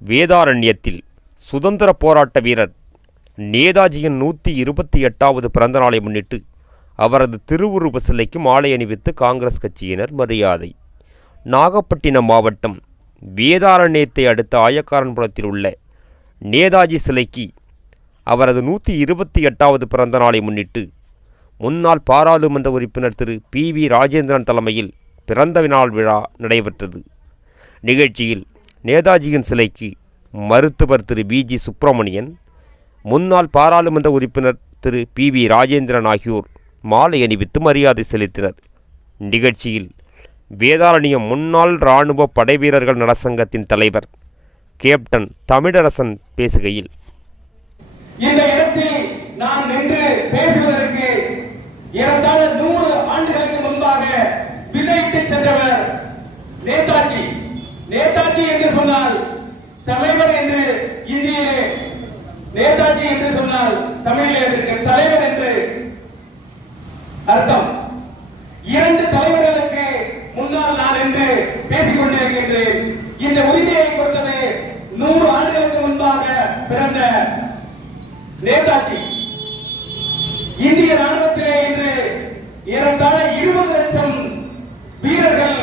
வேதாரண்யத்தில் சுதந்திர போராட்ட வீரர் நேதாஜியின் 128வது பிறந்த நாளை முன்னிட்டு அவரது திருவுருவ சிலைக்கு மாலை அணிவித்து காங்கிரஸ் கட்சியினர் மரியாதை. நாகப்பட்டினம் மாவட்டம் வேதாரண்யத்தை அடுத்த ஆயக்காரன்புரத்தில் உள்ள நேதாஜி சிலைக்கு அவரது 128வது பிறந்த நாளை முன்னிட்டு முன்னாள் பாராளுமன்ற உறுப்பினர் திரு PV ராஜேந்திரன் தலைமையில் பிறந்த நாள் விழா நடைபெற்றது. நிகழ்ச்சியில் நேதாஜியின் சிலைக்கு மருத்துவர் திரு BG சுப்பிரமணியன், முன்னாள் பாராளுமன்ற உறுப்பினர் திரு PV ராஜேந்திரன் ஆகியோர் மாலை அணிவித்து மரியாதை செலுத்தினர். நிகழ்ச்சியில் வேதாரண்யம் முன்னாள் இராணுவ படைவீரர்கள் நலசங்கத்தின் தலைவர் கேப்டன் தமிழரசன் பேசுகையில், இந்த இடத்தில் நான் நின்று பேசுவதற்கு ஏறத்தாழ 100 ஆண்டுகளுக்கு முன்பாக விதைத்து சென்றவர் நேதாஜி. நேதாஜி என்று சொன்னால் தலைவர் என்று இந்தியிலே, நேதாஜி என்று சொன்னால் தமிழிலே அதற்கு தலைவர் என்று அர்த்தம். 2 தலைவர்களுக்கு முன்னால் நான் என்று பேசிக் கொண்டிருக்கின்றேன். இந்த உரிமையை கொடுத்தது 100 ஆண்டுகளுக்கு முன்பாக பிறந்த நேதாஜி. இந்திய ராணுவத்திலே இன்று ஏறத்தாழ 20 லட்சம் வீரர்கள்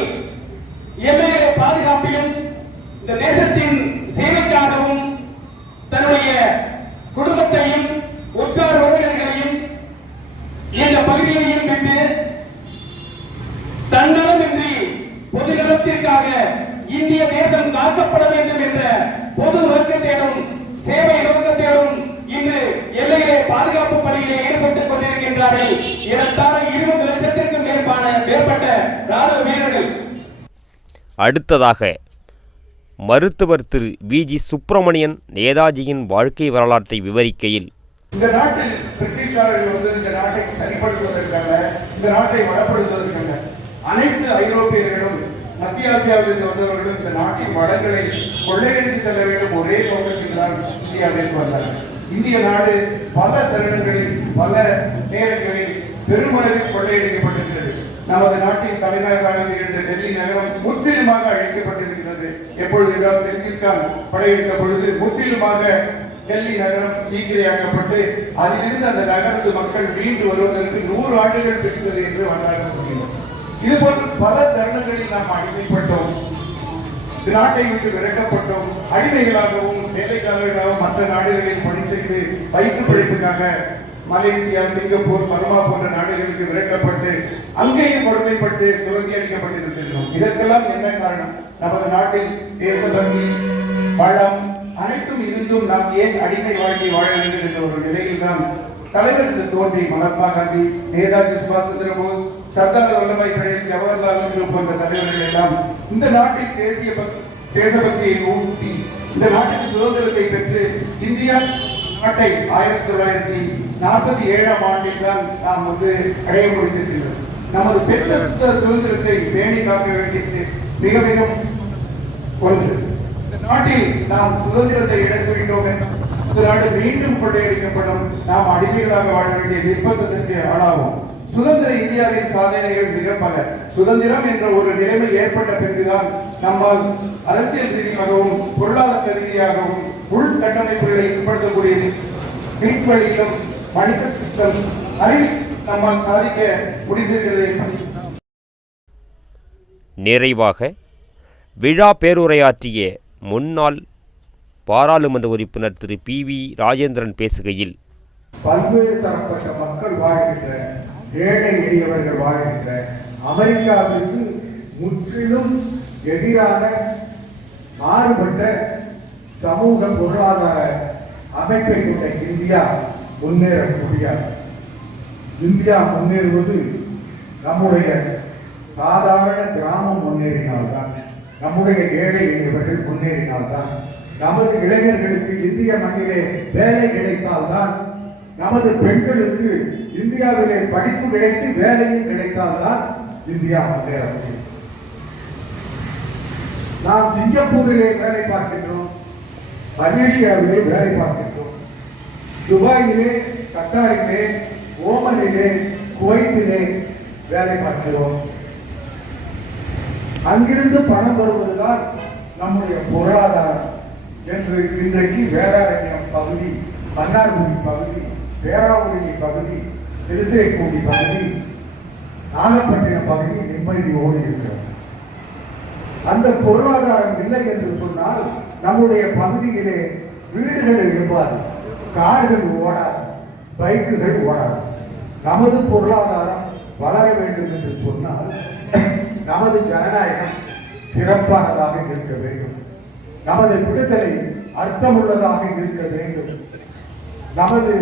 எல்லையிலே பாதுகாப்பிலும் இந்த தேசத்தின் சேவைக்காகவும் தன்னுடைய குடும்பத்தையும் உற்றார் உறவினர்களையும் இந்த பகுதியையும் விட்டு தன்னலமின்றி பொதுநலத்திற்காக இந்திய தேசம் காக்கப்பட வேண்டும் என்ற பொது நோக்கத்தோடும் சேவை நோக்கத்தோடும் இன்று எல்லையிலே பாதுகாப்பு பணியிலே ஈடுபட்டுக் கொண்டிருக்கின்றார்கள். ஏறத்தாழ 20 லட்சத்திற்கும் மேற்பட்ட ராணுவ வீரர்கள். அடுத்ததாக மருத்துவர் திரு BG சுப்பிரமணியன் நேதாஜியின் வாழ்க்கை வரலாற்றை விவரிக்கையில், இந்த நாட்டில் பிரிட்டிஷாரர்கள் வந்து இந்த நாட்டை சரிப்படுத்துவதற்காக, இந்த நாட்டை வளப்படுத்துவதற்காக அனைத்து ஐரோப்பியர்களும் மத்திய ஆசியாவிலிருந்து வந்தவர்களும் இந்த நாட்டின் வளங்களை கொள்ளையடித்து செல்ல வேண்டும் ஒரே நோக்கத்தில் தான் இந்தியாவிற்கு வந்தார்கள். இந்திய நாடு பல தருணங்களில் பல நேரங்களில் பெருமளவில் கொள்ளையடிக்கப்பட்டிருக்கிறது. நமது நாட்டின் தலைநகராக இருந்த டெல்லி நகரம் முற்றிலுமாக அழிக்கப்பட்டிருக்கிறது. எப்பொழுது செங்கிஸ்கான் படையெடுத்த பொழுது முற்றிலுமாக டெல்லி நகரம் தீக்கிரையாக்கப்பட்டு அதிலிருந்து அந்த நகரத்து மக்கள் மீண்டு வருவதற்கு 100 ஆண்டுகள் பிடித்தது என்று வரலாறு சொல்கிறோம். இதுபோன்று பல தருணங்களில் நாம் அடிமைப்பட்டோம், நாட்டை விட்டு விரட்டப்பட்டோம், அடிமைகளாகவும் வேலைக்காரர்களாகவும் மற்ற நாடுகளில் பணி செய்து வயிற்று பிழைப்புக்காக மலேசியா, சிங்கப்பூர், பர்மா போன்ற நாடுகளுக்கு விரட்டப்பட்டு அங்கேயும் கொடுமைப்பட்டு துரத்தி அடிக்கப்பட்டிருக்கின்றோம். இதற்கெல்லாம் என்ன காரணம்? நமது நாட்டில் தேசபக்தி, பழம் அனைத்தும் இருந்தும் நாம் ஏன் அடிமை வாழ்க்கை வாழ வேண்டும் என்ற ஒரு நிலையில் தான் தலைவர்கள் தோன்றி மகாத்மா காந்தி, நேதாஜி சுபாஷ் சந்திர போஸ், சர்தார் வல்லபாய் பட்டேல், ஜவஹர்லால் நேரு போன்ற தலைவர்கள் எல்லாம் இந்த நாட்டில் தேசபக்தியை ஊட்டி இந்த நாட்டுக்கு சுதந்திரத்தை பெற்று இந்தியா நாட்டை 1947ஆம் ஆண்டில் தான் நாம் அடைய முடிந்திருக்கிறோம். நமது பெற்ற சுதந்திரத்தை பேணி காக்க வேண்டியது மிக மிக ஒன்று. இந்த நாட்டில் நாம் சுதந்திரத்தை இழந்துவிட்டோம் என்றால் இந்த நாடு மீண்டும் கொள்ளையடிக்கப்படும், நாம் அடிமைகளாக வாழ வேண்டிய நிர்பந்தத்திற்கு ஆளாகும். சுதந்திர இந்தியாவின் சாதனைகள் மிக பல. சுதந்திரம் என்ற ஒரு நிலைமை ஏற்பட்ட பிறகுதான் நம்மால் அரசியல் ரீதியாகவும் பொருளாதார ரீதியாகவும் உள்கட்டமைப்புகளை ஏற்படுத்தக்கூடிய மீட்பளிக்கும் மனித திட்டம் நம்மால் சாதிக்க முடிந்திருக்கிறது. நிறைவாக விழா பேருரையாற்றிய முன்னாள் பாராளுமன்ற உறுப்பினர் திரு PV ராஜேந்திரன் பேசுகையில், பல்வேறு தரப்பட்ட மக்கள் வாழ்கின்ற, ஏழை எளியவர்கள் வாழ்கின்ற அமெரிக்காவிற்கு முற்றிலும் எதிரான மாறுபட்ட சமூக பொருளாதார அமைப்பை கொண்ட இந்தியா முன்னேற முடியாது. இந்தியா முன்னேறுவது நம்முடைய சாதாரண கிராமம் முன்னேறினால்தான், நம்முடைய ஏழை எளியவர்கள் முன்னேறினால்தான், நமது இளைஞர்களுக்கு இந்திய மண்ணிலே வேலை கிடைத்தால்தான், நமது பெண்களுக்கு இந்தியாவிலே படிப்பு கிடைத்து வேலையும் கிடைத்தால்தான் இந்தியா முன்னேற முடியும். நாம் சிங்கப்பூரிலே வேலை பார்க்கின்றோம், மலேசியாவிலே வேலை பார்க்கின்றோம், துபாயிலே, கத்தாரிலே, ஓமனிலே, குவைத்திலே வேலை பார்க்கிறோம். அங்கிருந்து பணம் வருவதுதான் நம்முடைய பொருளாதாரம். என்று இன்றைக்கு வேதாரண்யம் பகுதி, மன்னார்குடி பகுதி, பேராவூரணி பகுதி, திருத்துறைப்பூண்டி பகுதி, நாகப்பட்டினம் பகுதி நிம்மதியோடு இருக்கிறது. அந்த பொருளாதாரம் இல்லை என்று சொன்னால் நம்முடைய பகுதியிலே வீடுகள் எழுப்பாது, கார்கள் ஓடாது, பைக்குகள் ஓடாது. நமது பொருளாதாரம் வளர வேண்டும் என்று சொன்னால் நமது ஜனநாயகம் சிறப்பானதாக இருக்க வேண்டும், நமது விடுதலை அர்த்தமுள்ளதாக இருக்க வேண்டும், நமது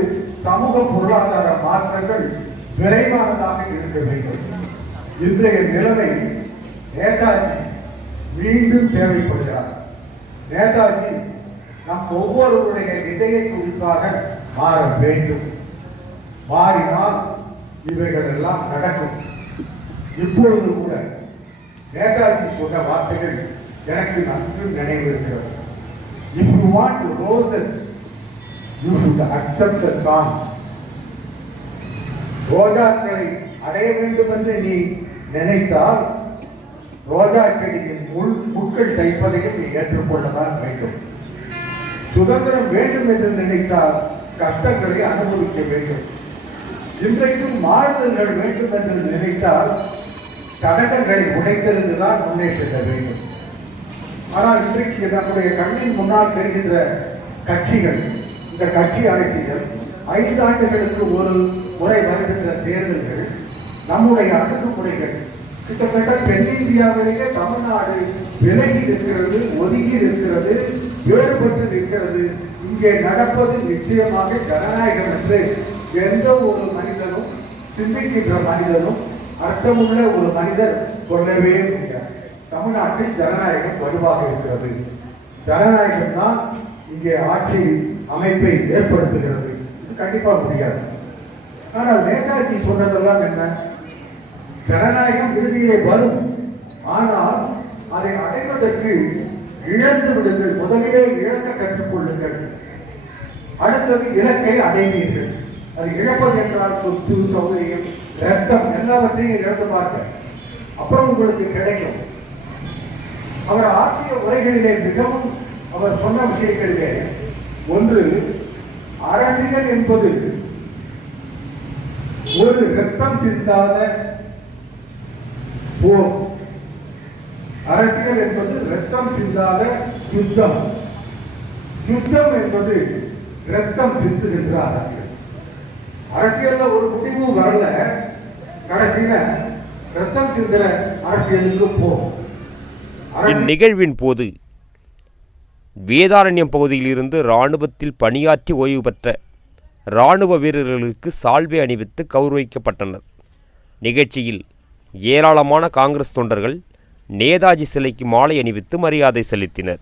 சமூக பொருளாதார மாற்றங்கள் விரைவானதாக இருக்க வேண்டும். இன்றைய நிலைமை நேதாஜி மீண்டும் தேவைப்படுகிறார். நேதாஜி நம் ஒவ்வொருவருடைய இதய குறிப்பாக மாற வேண்டும். மாறினால் இவைகள் எல்லாம் நடக்கும். இப்பொழுது கூட நேதாஜி சொன்ன வார்த்தைகள் எனக்கு நன்கு நினைவு இருக்கிறது. If you want roses, you should accept the thorns. ரோஜாக்களை அடைய வேண்டும் என்று நீ நினைத்தால் ரோஜா செடியின் முட்கள் தைப்பதையும் நீ ஏற்றுக்கொள்ளதான் வேண்டும். சுதந்திரம் வேண்டும் என்று நினைத்தால் கஷ்டங்களை அனுபவிக்க வேண்டும். இன்றைக்கும் மாறுதல்கள் வேண்டும் என்று நினைத்தால் தடகங்களை உடைத்திருந்துதான் முன்னே செல்ல வேண்டும். ஆனால் இன்றைக்கு நம்முடைய கண்ணின் முன்னால் தெரிகின்ற கட்சிகள், இந்த கட்சி அரசியல் 5 ஆண்டுகளுக்கு ஒரு முறை வருகின்ற தேர்தல்கள், நம்முடைய அணுகுமுறைகள் கிட்டத்தட்ட தென்னிந்தியாவிலேயே தமிழ்நாடு விலகி இருக்கிறது, ஒதுங்கி இருக்கிறது, வேறுபட்டு இருக்கிறது. இங்கே நடப்பது நிச்சயமாக ஜனநாயகம் என்று எந்த ஒரு மனிதனும், சிந்திக்கின்ற மனிதனும், அர்த்தமுள்ள ஒரு மனிதர் சொல்லவே முடியாது. தமிழ்நாட்டில் ஜனநாயகம் வலுவாக இருக்கிறது. ஜனநாயகம் தான் இங்கே ஆட்சி அமைப்பை ஏற்படுத்துகிறது. இது கண்டிப்பா முடியாது. ஆனால் நேதாஜி சொன்னதெல்லாம் என்ன? ஜனநாயகம் இறுதியிலே வரும், ஆனால் அதை அடைவதற்கு இழந்து விடுங்கள். முதலிலே இழக்க கற்றுக்கொள்ளுங்கள், அடுத்தது இலக்கை அடைவீர்கள். அது இழப்பது என்றால் சொத்து, சௌகரியம், ரத்தம் எல்லாவற்றையும் இழந்து பார்க்க, அப்புறம் உங்களுக்கு கிடைக்கும். அவர் ஆற்றிய உரைகளிலே மிகவும் அவர் சொன்ன விஷயங்களிலே ஒன்று, அரசியல் என்பது ஒரு ரத்தம் சிந்தாத போர். அரசியல் என்பது ரத்தம் சிந்தாத யுத்தம். யுத்தம் என்பது ரத்தம் சிந்துகின்ற அரசியல். அரசியல்ல ஒரு முடிவு வரல, கடைசியில ரத்தம் சிந்துற அரசியலுக்கு போகும். இந்நிகழ்வின் போது வேதாரண்யம் பகுதியிலிருந்து இராணுவத்தில் பணியாற்றி ஓய்வு பெற்ற இராணுவ வீரர்களுக்கு சால்வை அணிவித்து கௌரவிக்கப்பட்டனர். நிகழ்ச்சியில் ஏராளமான காங்கிரஸ் தொண்டர்கள் நேதாஜி சிலைக்கு மாலை அணிவித்து மரியாதை செலுத்தினர்.